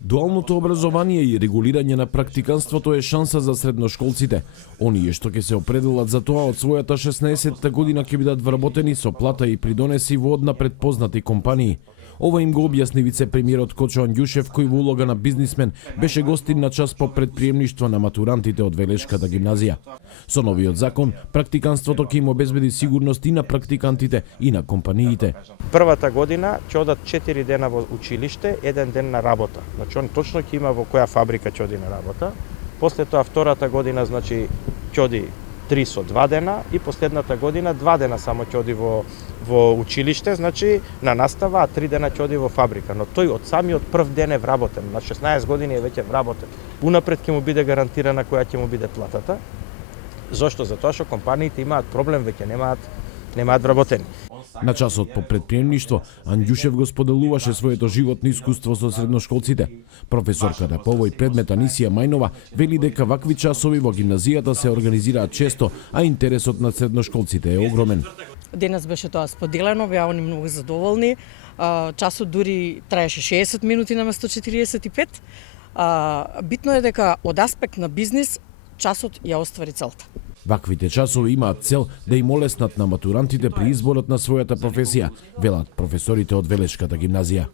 Дуалното образование и регулирање на практиканството е шанса за средношколците. Оние што ќе се определат за тоа од својата 16-та година ќе бидат вработени со плата и придонеси во однапред познати компании. Ова им го објасни вице-премиерот Кочо Андјушев, кој во улога на бизнисмен беше гостин на час по предприемништво на матурантите од Велешката гимназија. Со новиот закон, практиканството ќе им обезбеди сигурност и на практикантите и на компаниите. Првата година ќе одат 4 дена во училиште, 1 ден на работа. Значи он точно ќе има во која фабрика ќе оди на работа. После тоа втората година значи ќе оди 3 со 2 дена и последната година 2 дена само ќе оди во училиште, значи на настава, а 3 дена ќе оди во фабрика. Но тој од самиот прв ден е вработен, на 16 години е веќе вработен. Унапред ќе му биде гарантирана која ќе му биде платата. Зошто? Затоа што компаниите имаат проблем, веќе немаат вработени. На часот по предприемништво, Андјушев го споделуваше своето животно искуство со средношколците. Професорката по овој предмет Анисија Мајнова вели дека вакви часови во гимназијата се организираат често, а интересот на средношколците е огромен. Денес беше тоа споделено, беа они многу задоволни. Часот дури траеше 60 минути наместо 45. Битно е дека од аспект на бизнис часот ја оствари целта. Ваквите часови имаат цел да им олеснат на матурантите при изборот на својата професија, велат професорите од Велешката гимназија.